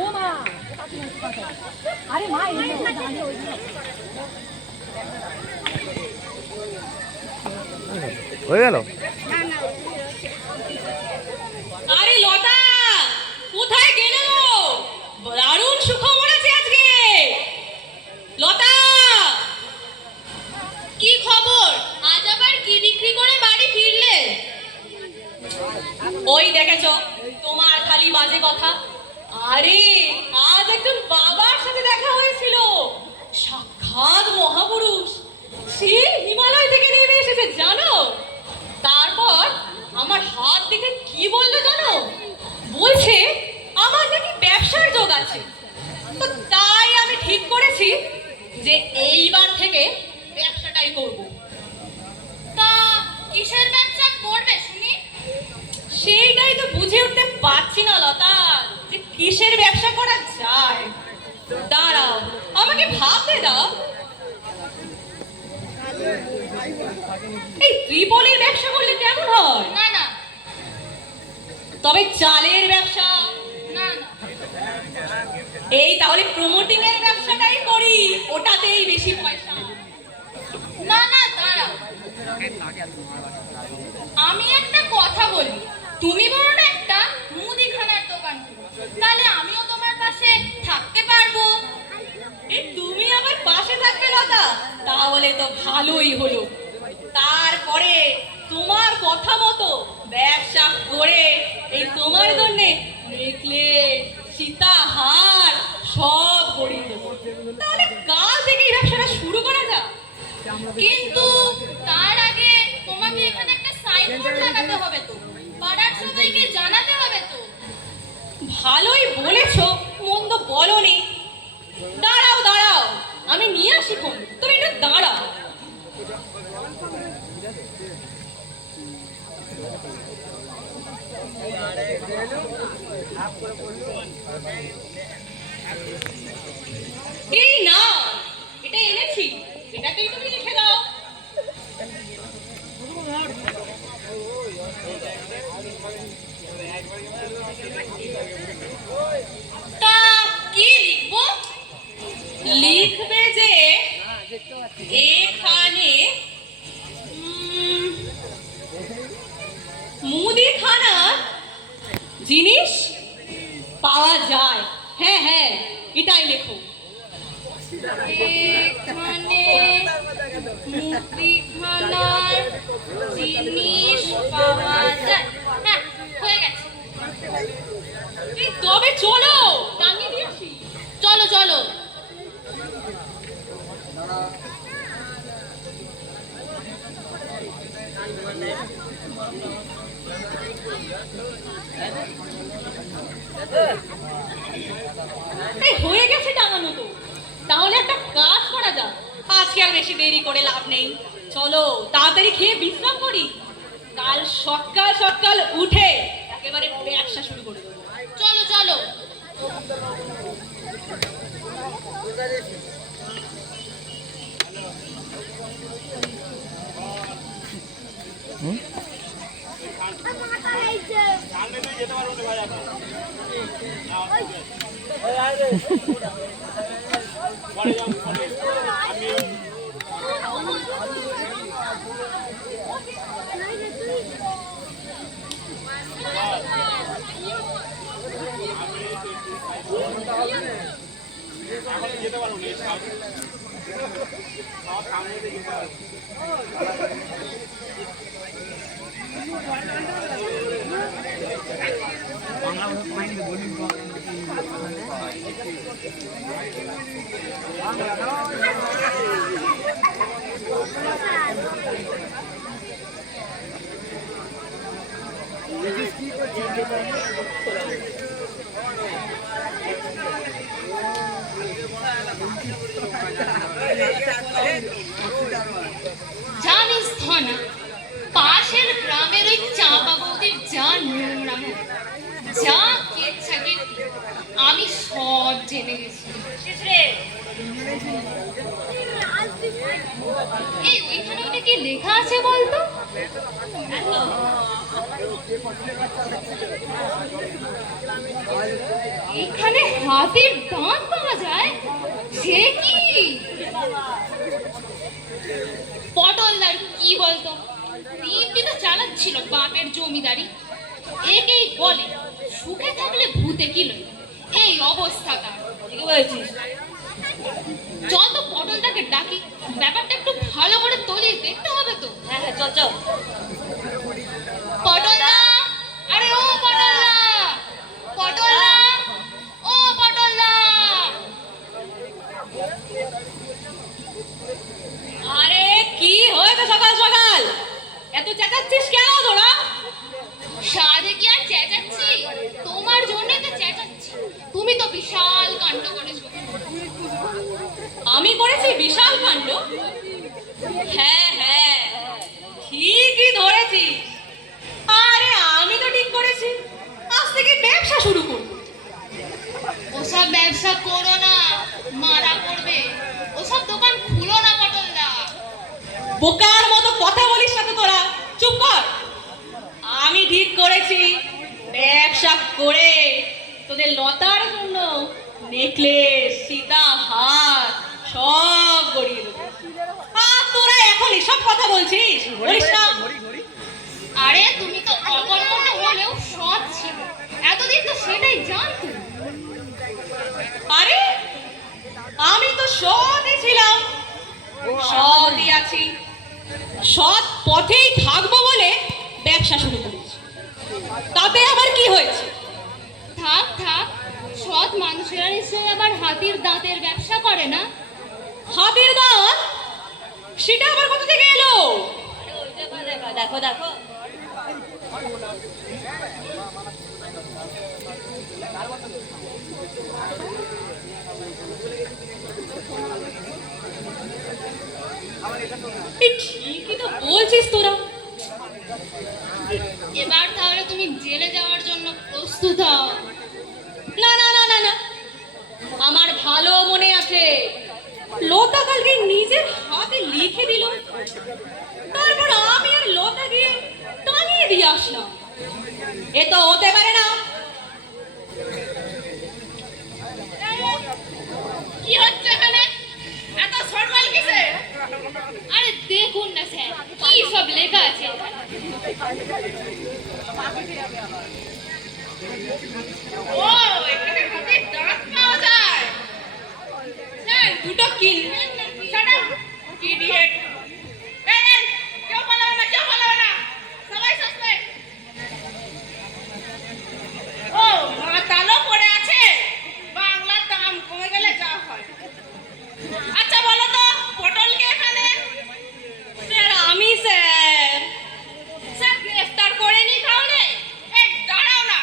ও মা, আরে মা হয়ে গেল। আরে লতা, কোথায় গেল? দারুণ সুখবর আছে আজকে। লতা, কি খবর? আজ আবার কি বিক্রি করে বাড়ি ফিরলে? ওই দেখেছ, তোমার খালি বাজে কথা। আরে আজ একজন বাবার সাথে দেখা হয়েছিল, সাক্ষাৎ মহাপুরুষ। সে হিমালয় থেকে নেমে এসেছে জানো। তারপর আমার হাত দেখে কি বললো জানো? বলছে আমার নাকি ব্যবসার যোগ আছে। তো তাই আমি ঠিক করেছি যে এইবার থেকে ব্যবসাটাই করব। তা কিসের ব্যবসা করবে শুনি? সেইটাই তো বুঝে উঠতে পারছি না লতা, যে কিসের ব্যবসা করা যায়। দাঁড়াও, আমাকে ভাবতে দাও। এই ত্রিপলের ব্যবসা করলে কেমন হয়? না না। তবে চালের ব্যবসা? না না। এই তাহলে প্রমোটিং এর ব্যবসাটাই করি, ওটাতেই বেশি পয়সা। না না দাঁড়াও, আমি একটা কথা বলি। তুমি বরং একটা মুদিখানার দোকান করো, তাহলে আমিও তোমার পাশে থাকতে পারবো। তুমি আমার পাশে থাকবে লতা? তাহলে তো ভালোই হলো। তারপরে তোমার কথা মতো ব্যবসা করে এই তোমার জন্য নেকলেস, সীতাহার সব গড়িয়ে দেবো। তাহলে কাল থেকে এই ব্যবসাটা শুরু করা যাক। কিন্তু তার আগে তোমাকে এখানে একটা সাইনবোর্ড লাগাতে হবে তো, পাড়ার সবাইকে জানাতে হবে তো। ভালোই বলেছো, মন্দ বলনি। দাঁড়াও দাঁড়াও, আমি নিয়ে আসি কোন, তুমি এটা দাঁড়াও। এই না, এটা এনেছি, এটাতেই তুমি লিখে দাও। তা কি লিখবো? লিখবে যে এখানে মুদিখানার জিনিস পাওয়া যায়। হ্যাঁ হ্যাঁ, এটাই লেখো। এখানে মুদিখানার জিনিস পাওয়া যায়। হ্যাঁ, হয়ে গেছে। তবে চলো, টাঙিয়ে দিয়ে আসি। চলো চলো। হয়ে গেছে টাঙানো তো, তাহলে একটা কাজ করা যাক। আজকে আর বেশি দেরি করে লাভ নেই, চলো তাড়াতাড়ি খেয়ে বিশ্রাম করি। কাল সকাল সকাল উঠে একেবারে ব্যবসা শুরু করে দেবো। চলো চলো। যেতে পারো জানিস ধনা, পাশের গ্রামের ওই চাপা বৌদির যা নোংরামো, যা কেচ্ছা কীর্তি, আমি সব জেনে গেছি। এই ওইখানে ওটা কি লেখা আছে বলতো? এখানে হাতির দাঁত পাওয়া যায়? সে কি? পটলদার কি বলতো, দিব্যি তো চালাচ্ছিল বাপের জমিদারি। একেই বলে সুখে থাকলে ভূতে কিলো। এই অবস্থাটা কি বলছিস? চল তো পটলদাকে ডাকি, ব্যাপারটা একটু ভালো করে তলিয়ে দেখতে হবে তো। হ্যাঁ হ্যাঁ, চল চল। পটলদা, আরে ও পটলদা, পটলদা, ও পটলদা। আরে কি হয়েছে সকাল সকাল? এত চেঁচাচ্ছিস কেন তোরা? সাধে কি আর চেঁচাচ্ছি? তোমার জন্যই তো চেঁচাচ্ছি। তুমি তো বিশাল কাণ্ড করেছো। আমি করেছি বিশাল কাণ্ড? হ্যাঁ হ্যাঁ, ঠিকই ধরেছিস। আরে আমি তো ঠিক করেছি, আজ থেকে ব্যবসা শুরু করব। ওসব ব্যবসা করো না, মারা পড়বে। ওসব দোকান খুলো না পটলদা। বোকার মতো কথা বলিস না তো তোরা, চুপ কর। আমি ঠিক করেছি, ব্যবসা করে তোদের লতার জন্য নেকলেস, সীতা হার সব গড়িয়ে দেবো। আর তোরা এখন এসব কথা বলছিস? বলিস না। আরে তুমি তো অকর্মণ্য হলেও সৎ ছিল, এতদিন তো সেটাই জানতো। আরে আমি তো সৎই ছিলাম, সৎই আছি, সৎ পথেই থাকবো বলে ব্যবসা শুরু করেছি। তাতে আবার কি হয়েছে? থাক থাক, সৎ মানুষেরা নিশ্চয়ই আবার হাতির দাঁতের ব্যবসা করে না? হাতির দাঁত? সেটা আবার কোথা থেকে এলো? দেখো দেখো, ঠিকই তো বলছিস তোরা। এবার তাহলে তুমি জেলে যাওয়ার জন্য প্রস্তুত হও। না না না না না, আমার ভালো মনে আছে, লতা কালকে নিজের হাতে লিখে দিল, তারপর আমি আর লতা গিয়ে টানিয়ে দিয়ে আসলাম। এ তো হতে পারে না। কি হচ্ছে এখানে? এত শোরগোল কিসের? আরে দেখুন না স্যার, কি সব লেখা আছে। ও, এখানে হাতির দাঁত পাওয়া যায়। স্যার, দুটো কিনবেন নাকি? Shut up, idiot! এই, এই, কেউ পালাবে না, কেউ পালাবে না। সবাই suspect। ও, মাতালও পড়ে আছে। বাংলার দাম কমে গেলে যা হয়। আচ্ছা বলো তো, পটল কে এখানে? স্যার আমি স্যার। স্যার গ্রেফতার করেনি তাহলে? এই দাঁড়াও না,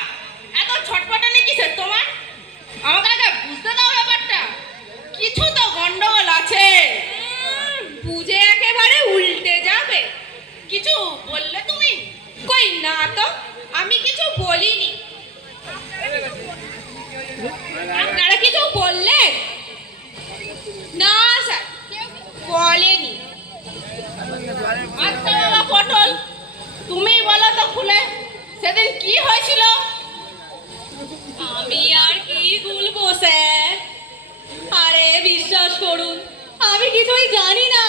এত ছটপটানি কিসের তোমার? আমাকে আগে বুঝতে দাও ব্যাপারটা। কিছু তো গন্ডগোল আছে। বুঝে একেবারে উল্টে যাবে। কিছু বললে তুমি? কই না তো, আমি কিছু বলিনি। আপনারা কিছু বললেন? না স্যার, কেউ কিছু বলেনি। আচ্ছা বাবা পটল, তুমি বলো তো খুলে, সেদিন কি হয়েছিল? আমি আর কি বলবো স্যার, আরে বিশ্বাস করুন আমি কিছুই জানি না।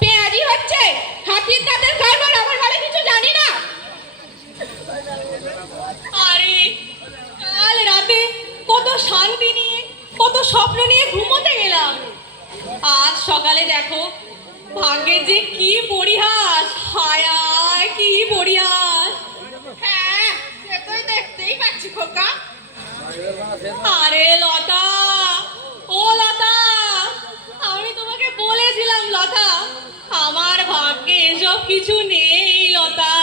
পেঁয়াজি হচ্ছে, হাতির দাঁতের কারবার, আমার বলে কিছু জানি না। আরে কাল রাতে কত শান্তি নিয়ে, কত স্বপ্ন নিয়ে ঘুমোতে গেলাম, আজ সকালে দেখো ভাগ্যের যে কি পরিহাস, হায় হায় কি পরিহাস। হ্যাঁ, সে তো দেখতেই পাচ্ছি খোকা। আরে লতা, ও লতা, আমি তোমাকে বলেছিলাম লতা, আমার ভাগ্যে এসব কিছু নেই লতা।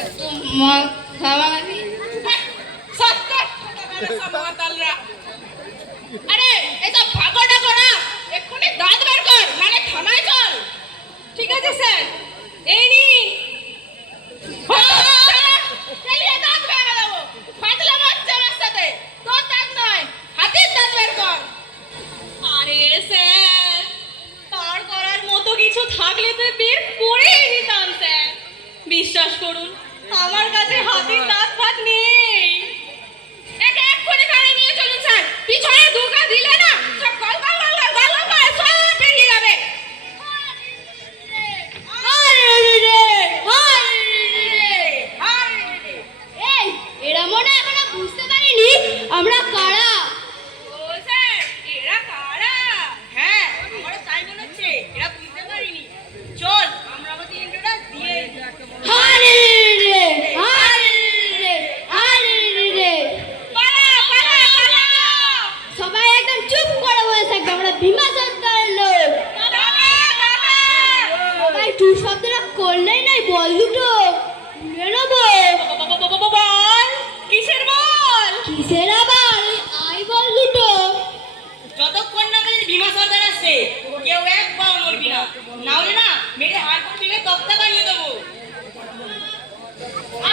একটু মদ খাওয়া গেলি? আরে এসব ভাগোটা করা, এক্ষুনি দাঁত বের কর, মানে থানায় চল। ঠিক আছে স্যার, এই নিন। চালিয়ে দাঁত ভেঙে দেবো। ফাজলাম হচ্ছে আমার সাথে। তোর দাঁত নয়, হাতির দাঁত বের কর। আরে স্যার, তার করার মতো কিছু থাকলে তো বের করেই নিতাম স্যার। বিশ্বাস করুন আমার কাছে হাতির দাঁত ফাঁক নেই।